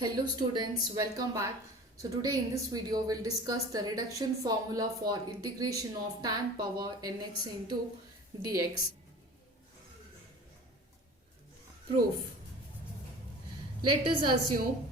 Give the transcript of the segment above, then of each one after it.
Hello students, welcome back. So today in this video we'll discuss the reduction formula for integration of tan power nx into dx. Proof. Let us assume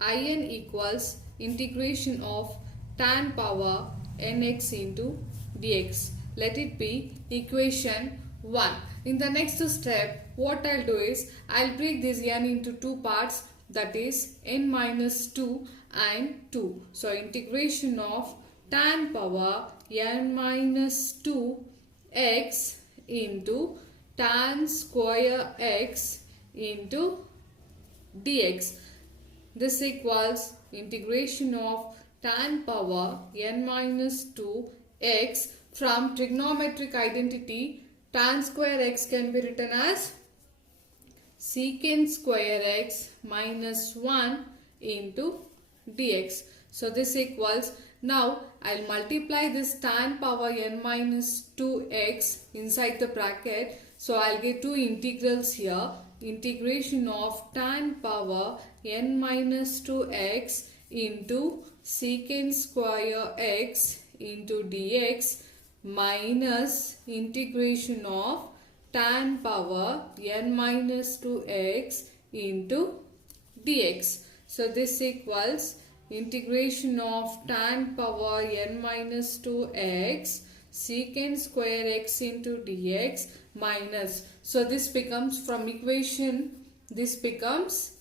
in equals integration of tan power nx into dx. Let it be equation 1. In the next step, what I'll do is I'll break this n into two parts, that is n minus 2 and 2. So integration of tan power n minus 2 x into tan square x into dx. This equals integration of tan power n minus 2 x. From trigonometric identity, tan square x can be written as secant square x minus 1 into dx. So this equals, now I'll multiply this tan power n minus 2x inside the bracket. So I'll get two integrals here. Integration of tan power n minus 2x into secant square x into dx minus integration of tan power n minus 2x into dx. So this equals integration of tan power n minus 2x secant square x into dx minus. So this becomes, from equation, this becomes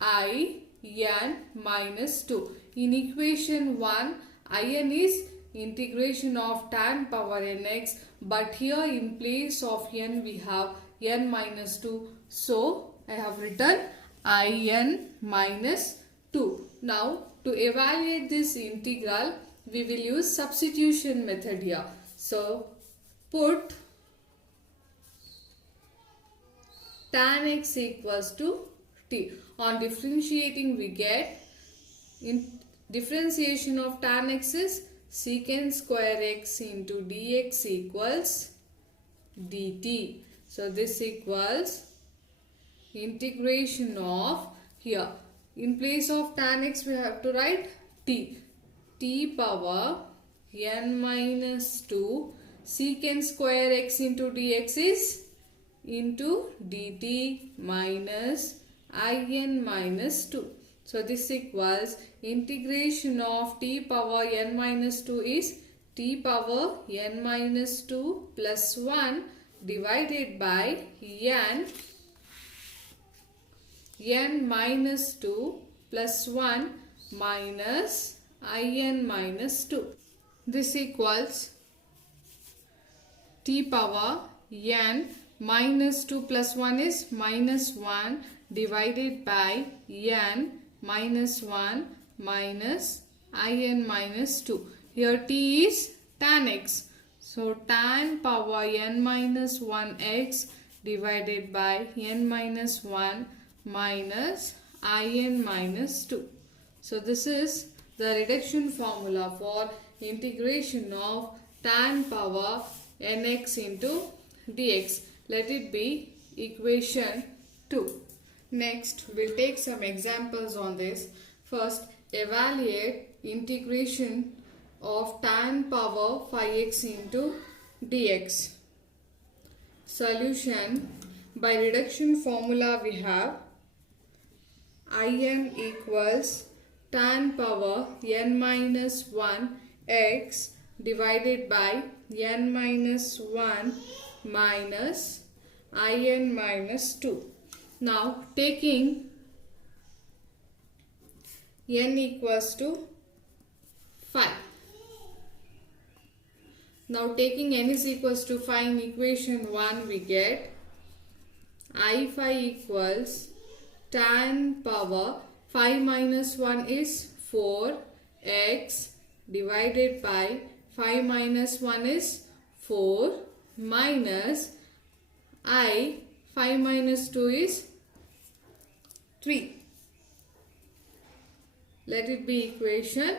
in minus 2. In equation 1, in is integration of tan power nx, but here in place of n we have n minus 2. So I have written in minus 2. Now to evaluate this integral, we will use substitution method here. So put tan x equals to t. On differentiating we get, in differentiation of tan x is secant square x into dx equals dt. So this equals integration of, here in place of tan x we have to write t. T power n minus 2 secant square x into dx is into dt minus in minus 2. So this equals integration of t power n minus 2 is t power n minus 2 plus 1 divided by n minus 2 plus 1 minus in minus 2. This equals t power n minus 2 plus 1 is minus 1 divided by n minus 1 minus in minus 2. Here t is tan x. So tan power n minus 1 x divided by n minus 1 minus in minus 2. So this is the reduction formula for integration of tan power nx into dx. Let it be equation 2. Next, we'll take some examples on this. First, evaluate integration of tan power 5x into dx. Solution. By reduction formula we have in equals tan power n minus 1 x divided by n minus 1 minus in minus 2. Now taking n equals to 5. Now taking n is equals to 5 in equation 1 we get I5 equals tan power 5 minus 1 is 4 x divided by 5 minus 1 is 4 minus 5 minus 2 is 3. Let it be equation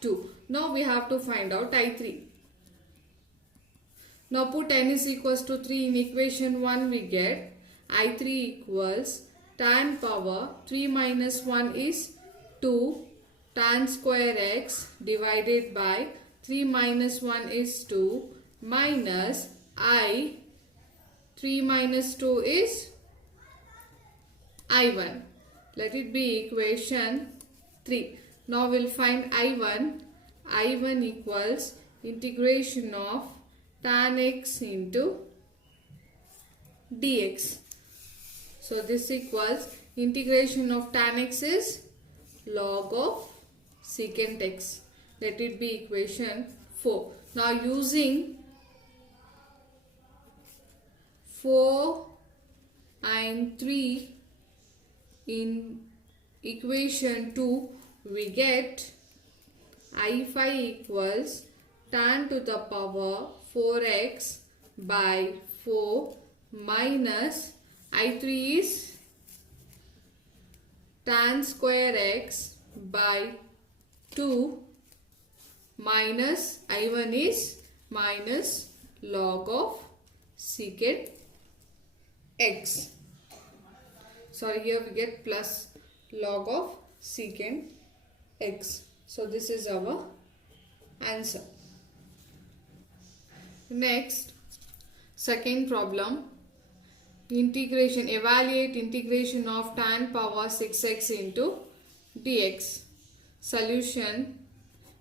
2. Now we have to find out I3. Now put n is equals to 3 in equation 1 we get I3 equals tan power 3 minus 1 is 2 tan square x divided by 3 minus 1 is 2 minus I 3 minus 2 is I1. Let it be equation 3. Now we'll find I1. I1 equals integration of tan x into dx. So this equals integration of tan x is log of secant x. Let it be equation 4. Now using 4 and 3 in equation 2, we get I5 equals tan to the power 4x by 4 minus I3 is tan square x by 2 minus I1 is minus log of secant x. Sorry, here we get plus log of secant x. So this is our answer. Next, second problem. Integration. Evaluate integration of tan power 6x into dx. Solution.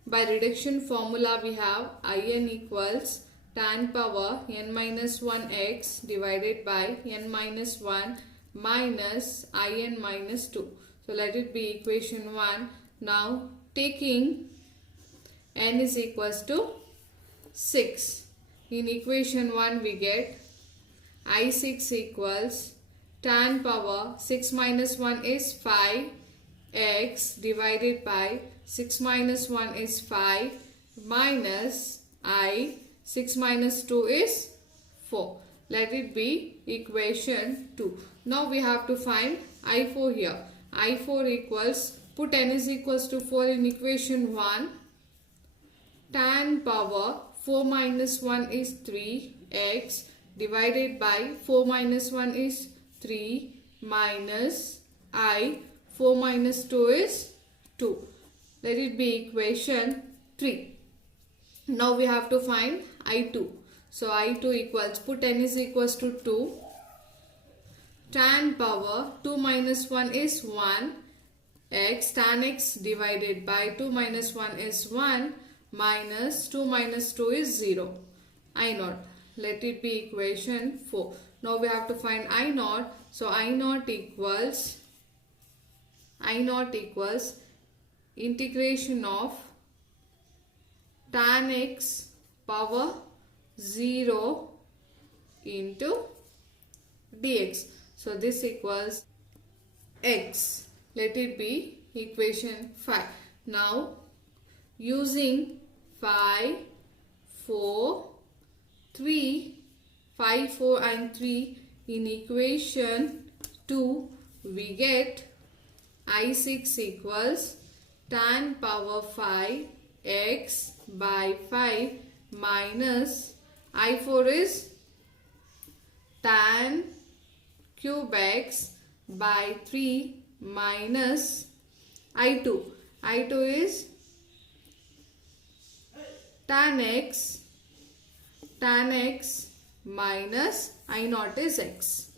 By reduction formula we have In equals tan power n minus 1x divided by n minus 1 minus In minus 2. So let it be equation 1. Now taking n is equals to 6. In equation 1 we get I6 equals tan power 6 minus 1 is 5 x divided by 6 minus 1 is 5 minus I 6 minus 2 is 4. Let it be equation 2. Now we have to find I4 here. I4 equals, put n is equals to 4 in equation 1. Tan power 4 minus 1 is 3x divided by 4 minus 1 is 3 minus I 4 minus 2 is 2. Let it be equation 3. Now we have to find I2. So I2 equals, put n is equals to 2. Tan power 2 minus 1 is 1 x tan x divided by 2 minus 1 is 1 minus 2 minus 2 is 0. I0. Let it be equation 4. Now we have to find I0. So I0 equals integration of tan x power 0 into dx. So this equals x. Let it be equation 5. Now using 5, 4, 3, 5, 4 and 3 in equation 2, we get I6 equals tan power 5 x by 5 minus I4 is tan cube x by 3 minus I2. I2 is tan x minus I0 is x.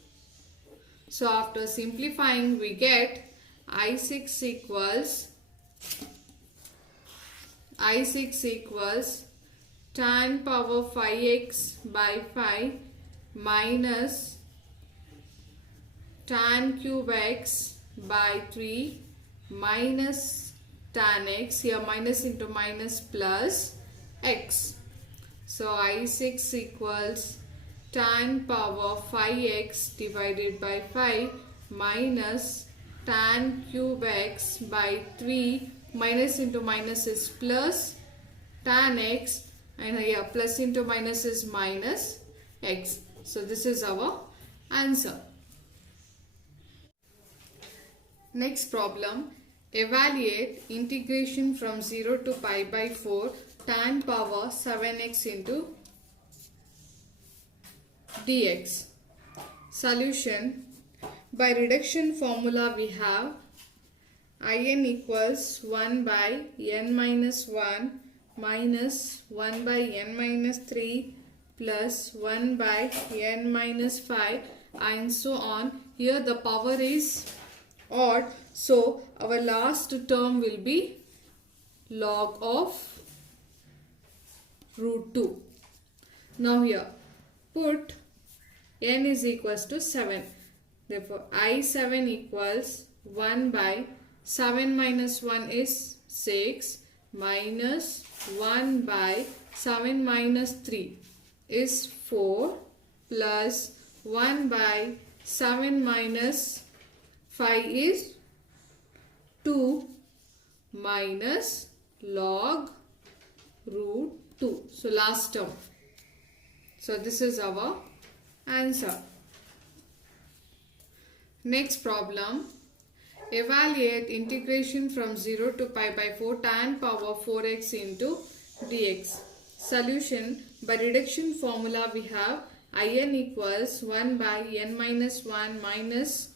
So after simplifying we get I6 equals tan power 5x by 5 minus tan cube x by 3 minus tan x, here minus into minus plus x. So I6 equals tan power 5x divided by 5 minus tan cube x by 3, minus into minus is plus tan x, and here plus into minus is minus x. So this is our answer. Next problem. Evaluate integration from 0 to pi by 4 tan power 7x into dx. Solution. By reduction formula we have In equals 1 by n minus 1 minus 1 by n minus 3 plus 1 by n minus 5 and so on. Here the power is odd, so our last term will be log of root 2. Now here put n is equals to 7. Therefore I7 equals 1 by 7 minus 1 is 6 minus 1 by 7 minus 3 is 4 plus 1 by 7 minus 5 is 2 minus log root 2. So last term. So this is our answer. Next problem. Evaluate integration from 0 to pi by 4 tan power 4x into dx. Solution. By reduction formula we have In equals 1 by n minus 1 minus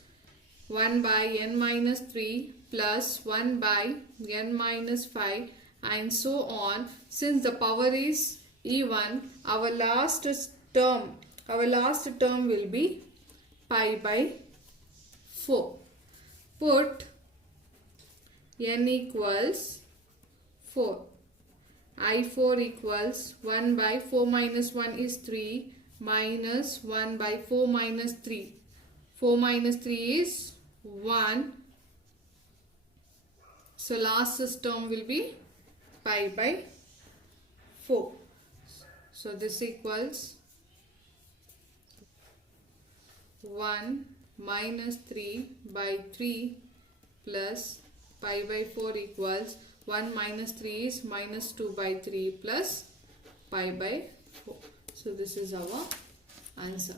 1 by n minus 3 plus 1 by n minus 5 and so on. Since the power is even, our last term will be pi by 4. Put n equals 4. I4 equals 1 by 4 minus 1 is 3 minus 1 by 4 minus 3. 4 minus 3 is 1. So last term will be pi by 4. So this equals 1 minus 3 by 3 plus pi by 4 equals 1 minus 3 is minus 2 by 3 plus pi by 4. So this is our answer.